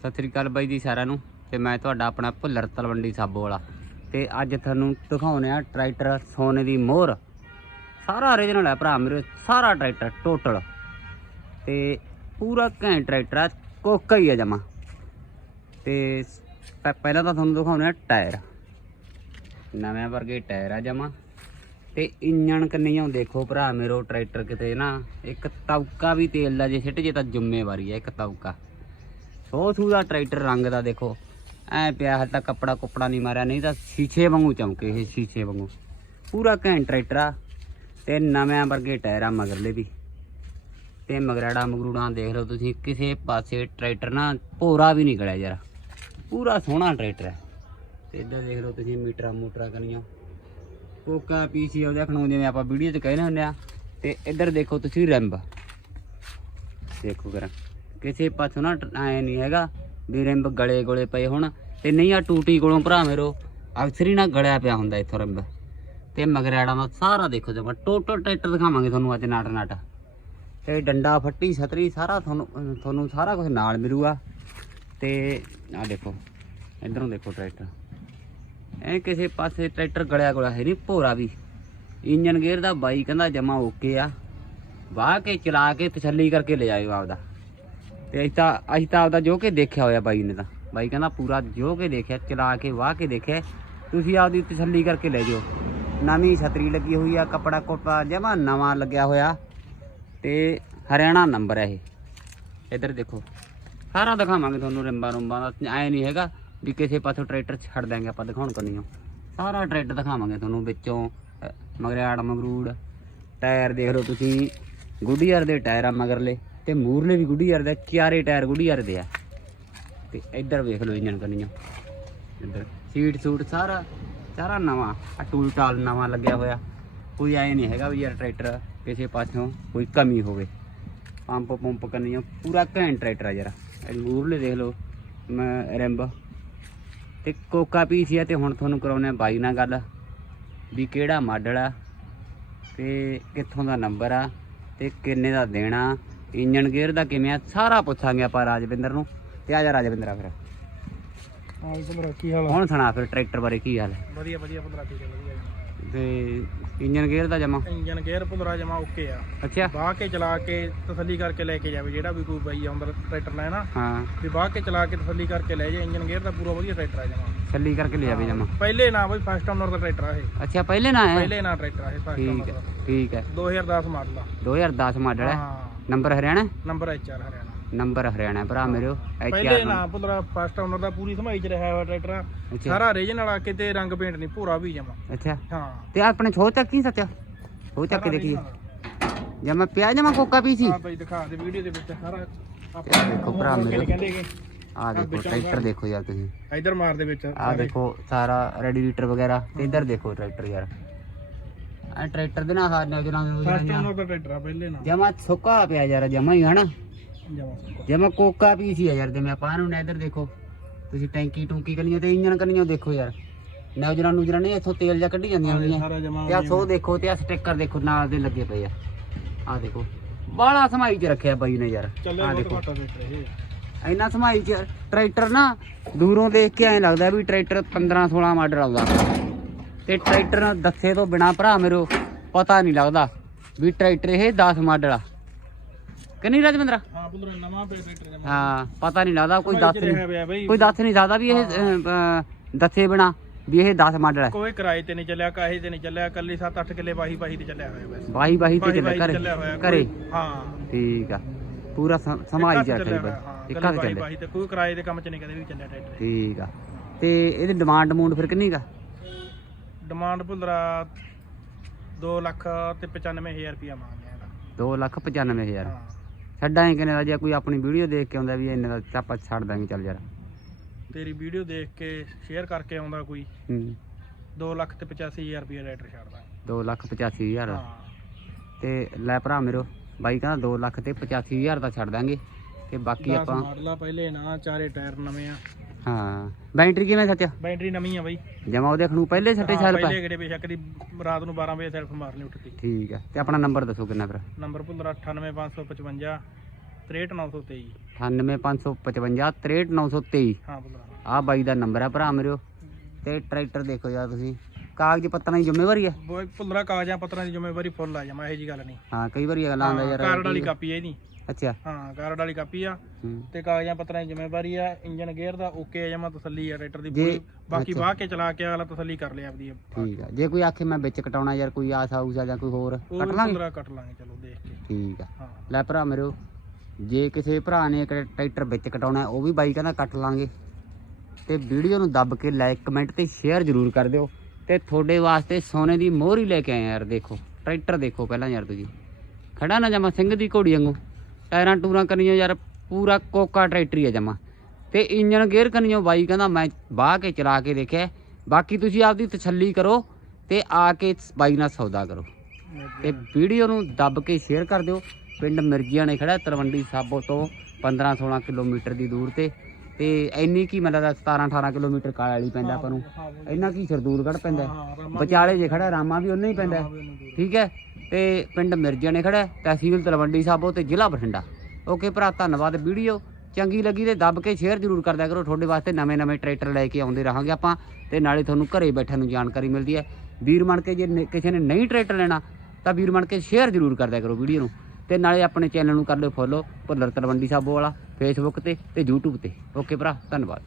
ਸਤਿ ਸ੍ਰੀ ਅਕਾਲ ਬਾਈ ਜੀ ਸਾਰਿਆਂ ਨੂੰ ਤੇ ਮੈਂ ਤੁਹਾਡਾ ਆਪਣਾ ਭੁੱਲਰ ਤਲਵੰਡੀ ਸਾਬੋ ਵਾਲਾ। ਤੇ ਅੱਜ ਤੁਹਾਨੂੰ ਦਿਖਾਉਣੇ ਆ ਟਰੈਕਟਰ ਸੋਨੇ ਦੀ ਮੋਹਰ। ਸਾਰਾ ਓਰੀਜਨਲ ਹੈ ਭਰਾ ਮੇਰੇ, ਸਾਰਾ ਟਰੈਕਟਰ ਟੋਟਲ ਤੇ ਪੂਰਾ ਘੈਂਟ ਟਰੈਕਟਰ ਆ, ਕੋਕਾ ਹੀ ਆ ਜਮਾ। ਤੇ ਪਹਿਲਾਂ ਤਾਂ ਤੁਹਾਨੂੰ ਦਿਖਾਉਣੇ ਆ ਟਾਇਰ। ਨਵੇਂ ਵਰਗੇ ਟਾਇਰ ਆ ਜਮਾ। ਤੇ ਇੰਜਣ ਕੰਨੀਆਂ ਦੇਖੋ ਭਰਾ ਮੇਰੋ ਟਰੈਕਟਰ ਕਿਤੇ ਨਾ, ਇੱਕ ਤਵਕਾ ਵੀ ਤੇਲ ਦਾ ਜੇ ਸਿੱਟ ਜੇ ਤਾਂ ਜ਼ਿੰਮੇਵਾਰੀ ਹੈ ਇੱਕ ਤਵਕਾ। ਸੋ ਸੂ ਦਾ ਟਰੈਕਟਰ ਰੰਗ ਦਾ ਦੇਖੋ। ਐ ਪਿਆ ਹਾਲੇ ਤੱਕ ਕੱਪੜਾ ਕੁੱਪੜਾ ਨਹੀਂ ਮਾਰਿਆ, ਨਹੀਂ ਤਾਂ ਸ਼ੀਸ਼ੇ ਵਾਂਗੂ ਚਮਕੇ ਇਹ ਸ਼ੀਸ਼ੇ ਵਾਂਗੂ। ਪੂਰਾ ਘੈਂਟ ਟਰੈਕਟਰ ਆ ਤੇ ਨਵੇਂ ਵਰਗੇ ਟਾਇਰ ਆ ਮਗਰਲੇ ਵੀ। ਤੇ ਮਗਰਾੜਾ ਮਗਰੂੜਾ ਦੇਖ ਲਓ ਤੁਸੀਂ, ਕਿਸੇ ਪਾਸੇ ਟਰੈਕਟਰ ਨਾ ਭੋਰਾ ਵੀ ਨਿਕਲਿਆ ਯਾਰ ਪੂਰਾ ਸੋਹਣਾ ਟਰੈਕਟਰ ਹੈ ਤੇ ਇੱਧਰ ਦੇਖ ਲਓ ਤੁਸੀਂ ਮੀਟਰਾਂ ਮੂਟਰਾਂ ਕਨੀਆਂ ਕੋਕਾ ਪੀਸੀ ਉਹਦੇ ਖਣੋ ਜਿਵੇਂ ਆਪਾਂ ਵੀਡੀਓ 'ਚ ਕਹਿੰਦੇ ਹੁੰਦੇ ਆ। ਤੇ ਇੱਧਰ ਦੇਖੋ ਤੁਸੀਂ ਰੈਂਬ। ਦੇਖੋ ਕਰਾਂ ਕਿਸੇ ਪਾਸੋਂ ਨਾ ਐ ਨਹੀਂ ਹੈਗਾ ਵੀ ਰਿੰਬ ਗਲੇ ਗੋਲੇ ਪਏ ਹੁਣ ਤੇ ਨਹੀਂ ਆ ਟੂਟੀ ਕੋਲੋਂ ਭਰਾ ਮੇਰੋ ਅਕਸਰ ਹੀ ਨਾ ਗਲਿਆ ਪਿਆ ਹੁੰਦਾ ਇੱਥੋਂ ਰਿੰਬ। ਤੇ ਮਗਰਾੜਾਂ ਦਾ ਸਾਰਾ ਦੇਖੋ ਜਮਾ, ਟੋਟਲ ਟਰੈਕਟਰ ਦਿਖਾਵਾਂਗੇ ਤੁਹਾਨੂੰ ਅੱਜ ਨਾਟ ਨਾਟ। ਤੇ ਡੰਡਾ ਫੱਟੀ, ਛਤਰੀ ਸਾਰਾ ਤੁਹਾਨੂੰ ਤੁਹਾਨੂੰ ਸਾਰਾ ਕੁਝ ਨਾਲ ਮਿਲੂਗਾ। ਤੇ ਆ ਦੇਖੋ, ਇਧਰੋਂ ਦੇਖੋ ਟਰੈਕਟਰ। ਇਹ ਕਿਸੇ ਪਾਸੇ ਟਰੈਕਟਰ ਗਲਿਆ ਗੋਲਾ ਹੈ ਨਹੀਂ ਭੋਰਾ ਵੀ। ਇੰਜਨ ਗੇਅਰ ਦਾ ਬਾਈ ਕਹਿੰਦਾ ਜਮਾ ਓਕੇ ਆ। ਵਾਹ ਕੇ ਚਲਾ ਕੇ ਤਸੱਲੀ ਕਰਕੇ ਲੈ ਜਾਇਓ ਆਪਦਾ। ਤੇ ਅਸੀਂ ਤਾਂ ਅਸੀਂ ਤਾਂ ਆਪਦਾ ਜੋ ਕੇ ਦੇਖਿਆ ਹੋਇਆ ਬਾਈ ਨੇ ਤਾਂ। ਬਾਈ ਕਹਿੰਦਾ ਪੂਰਾ ਜੋ ਕੇ ਦੇਖਿਆ, ਚਲਾ ਕੇ, ਵਾਹ ਕੇ ਦੇਖਿਆ। ਤੁਸੀਂ ਆਪਦੀ ਤਸੱਲੀ ਕਰਕੇ ਲੈ ਜਾਓ। ਨਵੀਂ ਛਤਰੀ ਲੱਗੀ ਹੋਈ ਆ, ਕੱਪੜਾ ਕੋਟਾ ਜਮਾ ਨਵਾਂ ਲੱਗਿਆ ਹੋਇਆ। ਤੇ ਹਰਿਆਣਾ ਨੰਬਰ ਹੈ ਇਹ। ਇੱਧਰ ਦੇਖੋ। ਸਾਰਾ ਦਿਖਾਵਾਂਗੇ ਤੁਹਾਨੂੰ ਰਿੰਬਾਂ ਰੁੰਬਾਂ ਦਾ। ਐ ਨਹੀਂ ਹੈਗਾ ਵੀ ਕਿਸੇ ਪਾਸੋਂ ਟਰੈਕਟਰ ਛੱਡ ਦਾਂਗੇ ਆਪਾਂ, ਦਿਖਾਉਣ ਕਰਨੀਓ ਸਾਰਾ ਟਰੈਕਟਰ ਦਿਖਾਵਾਂਗੇ ਤੁਹਾਨੂੰ ਵਿੱਚੋਂ ਮਗਰਿਆੜ, ਮਗਰੂੜ। ਟਾਇਰ ਦੇਖ ਲਓ ਤੁਸੀਂ। ਗੁੱਡੀਅਰ ਦੇ ਟਾਇਰ ਆ ਮਗਰਲੇ। ਤੇ ਮੂਰਲੇ ਵੀ ਗੁੱਡੀ ਗੁੱਡੀਅਰ ਦੇ ਚਾਰੇ ਟਾਇਰ ਗੁੱਡੀਅਰ ਦੇ ਆ। ਤੇ ਇੱਧਰ ਵੇਖ ਲਓ ਇੰਜਨ ਕਰਨੀਓ ਇੱਧਰ ਸੀਟ ਸੂਟ ਸਾਰਾ ਸਾਰਾ ਨਵਾਂ ਆ ਟੂਲ ਟਾਲ ਨਵਾਂ ਲੱਗਿਆ ਹੋਇਆ। ਕੋਈ ਐ ਨਹੀਂ ਹੈਗਾ ਵੀ ਯਾਰ ਟਰੈਕਟਰ ਕਿਸੇ ਪਾਸੋਂ ਕੋਈ ਕਮੀ ਹੋਵੇ। ਪੰਪ ਪੰਪ ਕਰਨੀਆਂ ਪੂਰਾ ਘੈਂਟ ਟਰੈਕਟਰ ਆ ਯਾਰ। ਮੂਰਲੇ ਦੇਖ ਲਓ, ਮੈਂ ਰਿੰਬ। ਤੇ ਕੋਕਾ ਪੀਸੀ ਆ, ਤੇ ਹੁਣ ਤੁਹਾਨੂੰ ਕਰਾਉਨੇ ਆ ਬਾਈ ਨਾਲ ਗੱਲ। ਵੀ ਕਿਹੜਾ ਮਾਡਲ ਆ, ਤੇ ਕਿੱਥੋਂ ਦਾ ਨੰਬਰ ਆ, ਤੇ ਕਿੰਨੇ ਦਾ ਦੇਣਾ। ਇੰਜਨ ਗੇਅਰ ਦਾ ਕਿਵੇਂ ਆ ਸਾਰਾ ਪੁੱਛਾਂਗੇ ਆਪਾਂ ਰਾਜਵਿੰਦਰ ਨੂੰ। ਤੇ ਆ ਜਾ ਰਾਜਵਿੰਦਰਾ ਫਿਰ। ਹਾਂ ਜੀ ਭੰਦਰਾ ਕੀ ਹਾਲ ਆ। ਹੁਣ ਸੁਣਾ ਫਿਰ ਟਰੈਕਟਰ ਬਾਰੇ ਕੀ ਹਾਲ ਹੈ। ਵਧੀਆ ਵਧੀਆ ਭੰਦਰਾ ਠੀਕ ਹੈ ਵਧੀਆ ਤੇ ਇੰਜਨ ਗੇਅਰ ਦਾ ਜਮਾ? ਇੰਜਨ ਗੇਅਰ ਭੰਦਰਾ ਜਮਾ ਓਕੇ ਆ। ਅੱਛਾ। ਬਾਹ ਕੇ ਚਲਾ ਕੇ ਤਸੱਲੀ ਕਰਕੇ ਲੈ ਕੇ ਜਾਵੇ ਜਿਹੜਾ ਵੀ ਕੋਈ ਬਾਈ ਆਉਂਦਾ ਟਰੈਕਟਰ ਲੈਣਾ ਹਾਂ। ਵੀ ਬਾਹ ਕੇ ਚਲਾ ਕੇ ਤਸੱਲੀ ਕਰਕੇ ਲੈ ਜਾ ਇੰਜਨ ਗੇਅਰ ਦਾ ਪੂਰਾ ਵਧੀਆ ਟਰੈਕਟਰ ਆ ਜਮਾ। ਛੱਲੀ ਕਰਕੇ ਲਿਆ ਵੀ ਜਮਾ। ਪਹਿਲੇ ਨਾ ਬਈ ਫਸਟ ਓਨਰ ਦਾ ਟਰੈਕਟਰ ਆ ਇਹ। ਅੱਛਾ ਪਹਿਲੇ ਨਾ ਹੈ ਪਹਿਲੇ ਨਾ ਟਰੈਕਟਰ ਆ ਇਹ ਫਸਟ ਠੀਕ ਓਨਰ ਹੈ ਦਾ। ਠੀਕ ਹੈ। 2010 ਮਾਡਲ ਆ। 2010 ਮਾਡਲ ਹੈ। ਹਾਂ। Number Haryana? Number HR Haryana. Number Haryana ਭਰਾ ਮੇਰਿਓ ਪਹਿਲੇ ਨਾ ਭੰਦਰਾ ਫਸਟ ਓਨਰ ਦਾ ਪੂਰੀ ਸਮਾਈ ਚ ਰਿਹਾ ਹੋਇਆ ਟਰੈਕਟਰ। ਸਾਰਾ ਰੀਜਨਲ ਆ ਕਿਤੇ ਰੰਗ ਪੇਂਟ ਨਹੀਂ ਪੂਰਾ ਵੀ ਜਮਾ। ਅੱਛਾ। ਹਾਂ। ਤੇ ਆਪਣੇ ਛੋ ਚੱਕ ਕੀ ਸੱਚਾ? ਛੋ ਚੱਕ ਕੇ ਦੇਖੀ ਜਮਾ ਪਿਆ ਜਮਾ ਕੋਕਾ ਪੀ ਸੀ? ਆ ਬਾਈ ਦਿਖਾ ਦੇ ਵੀਡੀਓ ਦੇ ਵਿੱਚ ਸਾਰਾ ਇਹ ਦੇਖੋ ਭਰਾ ਮੇਰੇ। ਕਿ ਆ ਦੇਖੋ ਟਰੈਕਟਰ ਦੇਖੋ ਯਾਰ ਤੁਸੀਂ। ਇਧਰ ਮਾਰ ਦੇ ਵਿੱਚ ਆ ਦੇਖੋ ਸਾਰਾ ਰੈਡੀਏਟਰ ਵਗੈਰਾ ਤੇ ਇੱਧਰ ਦੇਖੋ ਟਰੈਕਟਰ ਯਾਰ। ਆ ਟਰੈਕਟਰ ਦੇ ਨਾਲ ਹਾਰਨੇ ਜਨਾਂ ਫਸਟ ਓਨਰ ਦਾ ਟਰੈਕਟਰ ਆ ਪਹਿਲੇ ਨਾ ਜਮਾ ਸੁੱਕਾ ਪਿਆ ਯਾਰ ਜਮਾ ਹੀ ਹਨਾ? ਜਮਾ ਕੋਕਾ ਪੀ ਸੀ ਯਾਰ ਤੇ ਮੈਂ ਆਪਾਂ ਨੂੰ ਇੱਧਰ ਦੇਖੋ। ਤੁਸੀਂ ਟੈਂਕੀ ਟੂੰਕੀ ਕਰਨੀਆਂ ਤੇ ਇੰਜਨ ਕਰਨੀਆਂ ਦੇਖੋ ਯਾਰ। ਨੌਜਰਾਂ ਨੂਜਰਾਂ ਨੇ ਇੱਥੋਂ ਤੇਲ ਜਾਂ ਕੱਢੀ ਜਾਂਦੀਆਂ ਹੁੰਦੀਆਂ ਤੇ ਆ ਸੋ ਦੇਖੋ ਤੇ ਆ ਸਟicker ਦੇਖੋ ਨਾਲ ਦੇ ਲੱਗੇ ਪਏ ਆ। ਆ ਦੇਖੋ। ਬਾਲਾ ਸਮਾਈ ਚ ਰੱਖਿਆ ਬਾਈ ਨੇ ਯਾਰ। ਆ ਦੇਖੋ ਇੰਨਾ ਸਮਾਈ ਚ ਟਰੈਕਟਰ ਨਾ ਦੂਰੋਂ ਦੇਖ ਕੇ ਐਂ ਲੱਗਦਾ ਵੀ ਟਰੈਕਟਰ 15 16 ਮਾਡਲ ਆਉਂਦਾ। ਤੇ ਟਰੈਕਟਰ ਦੱਸੇ ਤੋਂ ਬਿਨਾ ਭਰਾ ਮੇਰੋ ਪਤਾ ਨਹੀਂ ਲੱਗਦਾ ਵੀ ਟਰੈਕਟਰ ਇਹ 10 ਮਾਡਲ ਆ। ਕਿ ਨਹੀਂ ਰਾਜਵਿੰਦਰਾ? ਹਾਂ ਪੁੱਤਰ ਨਵਾਂ ਪੇ ਟਰੈਕਟਰ ਹਾਂ ਪਤਾ ਨਹੀਂ ਲੱਗਦਾ ਕੋਈ ਦੱਸ ਨਹੀਂ ਕੋਈ ਦੱਸ ਨਹੀਂ ਸਕਦਾ ਵੀ ਇਹ ਦੱਸੇ ਬਿਨਾ ਵੀ ਇਹ 10 ਮਾਡਲ ਹੈ ਕੋਈ ਕਿਰਾਏ ਤੇ ਨਹੀਂ ਚੱਲਿਆ ਕਾਹੇ ਤੇ ਨਹੀਂ ਚੱਲਿਆ ਕੱਲੀ 7-8 ਕਿੱਲੇ ਵਾਹੀ ਵਾਹੀ ਤੇ ਚੱਲਿਆ ਹੋਇਆ ਬਸ। ਵਾਹੀ ਵਾਹੀ ਤੇ ਚੱਲਿਆ ਘਰੇ। ਚੱਲਿਆ ਘਰੇ? ਹਾਂ। ਠੀਕ ਆ। ਪੂਰਾ ਸਮ- ਸਮਾਈ ਰੱਖਿਆ ਚੱਲਿਆ ਬਈ ਇੱਕ ਹੱਥ ਵਾਹੀ ਤੇ ਕੋਈ ਕਿਰਾਏ ਦੇ ਕੰਮ ਚ ਨਹੀਂ ਕਦੇ ਵੀ ਚੱਲਿਆ ਟਰੈਕਟਰ। ਠੀਕ ਆ। ਤੇ ਇਹਦੀ ਡਿਮਾਂਡ ਮੂੰਡ ਫਿਰ ਕਿੰਨੀ ਕਾ ਡਿਮਾਂਡ ਭੁੱਲਰਾ 2 ਲੱਖ ਤੇ 95000 ਰੁਪਇਆ ਮੰਗਿਆ ਇਹਦਾ। 2 ਲੱਖ 95 ਹਜ਼ਾਰ। ਹਾਂ। ਛੱਡਾਂਗੇ ਕਿੰਨੇ ਦਾ ਜੇ ਕੋਈ ਆਪਣੀ ਵੀਡੀਓ ਦੇਖ ਕੇ ਆਉਂਦਾ ਵੀ ਇੰਨੇ ਦਾ ਤਾਂ ਆਪਾਂ ਛੱਡ ਦਾਂਗੇ ਚੱਲ ਯਾਰ। ਤੇਰੀ ਵੀਡੀਓ ਦੇਖ ਕੇ ਸ਼ੇਅਰ ਕਰਕੇ ਆਉਂਦਾ ਕੋਈ ਹੂੰ। 2 ਲੱਖ ਤੇ 85000 ਰੁਪਇਆ ਟਰੈਕਟਰ ਛੱਡਦਾ 2 ਲੱਖ 85 ਹਜ਼ਾਰ। ਹਾਂ। ਤੇ ਲੈ ਭਰਾ ਮੇਰੋ ਬਾਈ ਕਹਿੰਦਾ 2 ਲੱਖ ਤੇ 85 ਹਜ਼ਾਰ ਦਾ ਛੱਡ ਦਾਂਗੇ। ਤੇ ਬਾਕੀ 10 ਆਪਾਂ ਮਾਡਲ ਪਹਿਲੇ ਨਾ ਚਾਰੇ ਟਾਇਰ ਨਵੇਂ ਆ। ਹਾਂ। ਬੈਟਰੀ ਕਿਵੇਂ ਸੱਚ ਬੈਟਰੀ ਨਵੀਂ ਆ ਬਾਈ। ਜਮਾ ਉਹਦੇ ਖਣੂ ਪਹਿਲੇ ਛੱਟੇ ਹਾਂ, ਪਹਿਲੇ ਗੜੇ ਬੇਸ਼ੱਕ ਦੀ ਰਾਤ ਨੂੰ 12 ਵਜੇ ਸੈਲਫ ਮਾਰਨੀ ਉੱਠਦੀ ਠੀਕ ਆ। ਤੇ ਆਪਣਾ ਨੰਬਰ ਦੱਸੋ ਕਿੰਨਾ ਫਿਰ ਨੰਬਰ 15555 63923 98555 63923 ਹਾਂ ਭੁੱਲਰਾ ਆਹ ਬਾਈ ਦਾ ਨੰਬਰ ਹੈ ਭਰਾ ਮੇਰਿਓ। ਤੇ ਟਰੈਕਟਰ ਦੇਖੋ ਯਾਰ ਤੁਸੀਂ। ਕਾਗਜ਼ ਪੱਤਰਾਂ ਦੀ ਜ਼ਿੰਮੇਵਾਰੀ ਹੈ ਬੋਏ ਭੁੱਲਰਾ ਕਾਗਜ਼ਾਂ ਪੱਤਰਾਂ ਦੀ ਜ਼ਿੰਮੇਵਾਰੀ ਫੁੱਲ ਆ ਜਾਵਾਂ ਇਹੋ ਜੀ ਗੱਲ ਨਹੀਂ। ਹਾਂ ਕਈ ਵਾਰੀ ਅਗਲਾ ਆਉਂਦਾ ਯਾਰ ਕਾਰਡ ਵਾਲੀ ਕਾਪੀ ਹੈ ਇਹਦੀ। ਅੱਛਾ। ਹਾਂ ਕਾਰਡ ਵਾਲੀ ਕਾਪੀ ਆ। ਹੂੰ। ਤੇ ਕਾਗਜ਼ਾਂ ਪੱਤਰਾਂ ਦੀ ਜ਼ਿੰਮੇਵਾਰੀ ਆ ਇੰਜਨ ਗੇਅਰ ਦਾ ਓਕੇ ਆ ਜਮਾ ਤਸੱਲੀ ਆ ਟਰੈਕਟਰ ਦੀ ਜੇ- ਪੂਰੀ। ਬਾਕੀ ਅੱਛਾ। ਵਾਹ ਕੇ ਚਲਾ ਕੇ ਅਗਲਾ ਤਸੱਲੀ ਕਰ ਲਿਆ ਆਪਦੀ ਠੀਕ ਆ। ਜੇ ਕੋਈ ਆਖੇ ਮੈਂ ਵਿੱਚ ਕਟਾਉਣਾ ਯਾਰ ਕੋਈ ਆਸ ਆਊਸਾ ਜਾਂ ਕੋਈ ਹੋਰ ਉਹ ਕੱਟ ਲਾਂਗੇ? ਭੁੱਲਰਾ ਕੱਟ ਲਾਂਗੇ ਚਲੋ ਦੇਖ ਕੇ। ਠੀਕ ਆ। ਹਾਂ। ਲੈ ਭਰਾ ਮੇਰਿਓ ਜੇ ਕਿਸੇ ਭਰਾ ਨੇ ਇੱਕ ਟਰੈਕਟਰ ਵਿੱਚ ਕਟਾਉਣਾ ਹੈ, ਉਹ ਵੀ ਬਾਈ ਕਹਿੰਦਾ ਕੱਟ ਲਾਂਗੇ। ਤੇ ਵੀਡੀਓ ਨੂੰ ਦੱਬ ਕੇ ਲਾਈਕ ਕਮੈਂਟ ਤੇ ਸ਼ੇਅਰ ਜ਼ਰੂਰ ਕਰ ਦਿਓ। ਤੇ ਤੁਹਾਡੇ ਵਾਸਤੇ ਸੋਨੇ ਦੀ ਮੋਹਰ ਲੈ ਕੇ ਆਏ ਯਾਰ ਦੇਖੋ। ਟਰੈਕਟਰ ਦੇਖੋ ਪਹਿਲਾਂ ਯਾਰ ਤੁਸੀਂ। ਖੜਾ ਨਾ ਜਮਾ ਸਿੰਘ ਦੀ ਘੋੜੀ ਵਾਂਗੂ। ਟਾਇਰਾਂ ਟੂਰਾਂ ਕਰਨੀਆਂ ਯਾਰ, ਪੂਰਾ ਕੋਕਾ ਟਰੈਕਟਰ ਹੀ ਆ ਜਮਾ। ਤੇ ਇੰਜਨ ਗੇਅਰ ਕਰਨੀਆਂ ਬਾਈ ਕਹਿੰਦਾ ਮੈਂ ਬਾਹ ਕੇ ਚਲਾ ਕੇ ਦੇਖਿਆ। ਬਾਕੀ ਤੁਸੀਂ ਆਪਦੀ ਤਸੱਲੀ ਕਰੋ ਤੇ ਆ ਕੇ ਬਾਈ ਨਾਲ ਸੌਦਾ ਕਰੋ। ਤੇ ਵੀਡੀਓ ਨੂੰ ਦੱਬ ਕੇ ਸ਼ੇਅਰ ਕਰ ਦਿਓ। ਪਿੰਡ ਮਿਰਜ਼ੀਆਂ ਨੇ ਖੜਾ ਤਰਵੰਡੀ ਸਾਬੋ ਤੋਂ 15 16 ਕਿਲੋਮੀਟਰ ਦੀ ਦੂਰ ਤੇ। ਤੇ ਇੰਨੀ ਕੀ ਮਤਲਬ 17 18 ਕਿਲੋਮੀਟਰ ਕਾਲ ਵਾਲੀ ਪੈਂਦਾ ਆਪਾਂ ਨੂੰ। ਇੰਨਾ ਕੀ ਸਰਦੂਲਗੜ੍ਹ ਪੈਂਦਾ। ਵਿਚਾਲੇ ਜੇ ਖੜਾ ਰਾਮਾ ਵੀ ਉਹਨਾਂ ਹੀ ਪੈਂਦਾ। ਠੀਕ ਹੈ? ਤੇ ਪਿੰਡ ਮਿਰਜ਼ਾ ਨੇ ਖੜਾ ਤਹਿਸੀਲ ਤਲਵੰਡੀ ਸਾਬੋ ਤੇ ਜ਼ਿਲ੍ਹਾ ਬਠਿੰਡਾ। ਓਕੇ ਭਰਾ, ਧੰਨਵਾਦ ਵੀਡੀਓ। ਚੰਗੀ ਲੱਗੀ ਤੇ ਦੱਬ ਕੇ ਸ਼ੇਅਰ ਜ਼ਰੂਰ ਕਰਦਿਆ ਕਰੋ। ਤੁਹਾਡੇ ਵਾਸਤੇ ਨਵੇਂ-ਨਵੇਂ ਟਰੈਕਟਰ ਲੈ ਕੇ ਆਉਂਦੇ ਰਹਾਂਗੇ ਆਪਾਂ ਤੇ ਨਾਲੇ ਤੁਹਾਨੂੰ ਘਰੇ ਬੈਠਣ ਨੂੰ ਜਾਣਕਾਰੀ ਮਿਲਦੀ ਹੈ। ਵੀਰ ਬਣ ਕੇ ਜੇ ਕਿਸੇ ਨੇ ਨਹੀਂ ਟਰੈਕਟਰ ਲੈਣਾ, ਤਾਂ ਵੀਰ ਬਣ ਕੇ ਸ਼ੇਅਰ ਜ਼ਰੂਰ ਕਰਦਿਆ ਕਰੋ ਵੀਡੀਓ ਨੂੰ। ਤੇ ਨਾਲੇ ਆਪਣੇ ਚੈਨਲ ਨੂੰ ਕਰ ਲਿਓ ਫੋਲੋ, ਭੁੱਲਰ ਤਲਵੰਡੀ ਸਾਬੋ ਵਾਲਾ ਫੇਸਬੁੱਕ ਤੇ ਤੇ YouTube ਤੇ। ਓਕੇ ਭਰਾ, ਧੰਨਵਾਦ।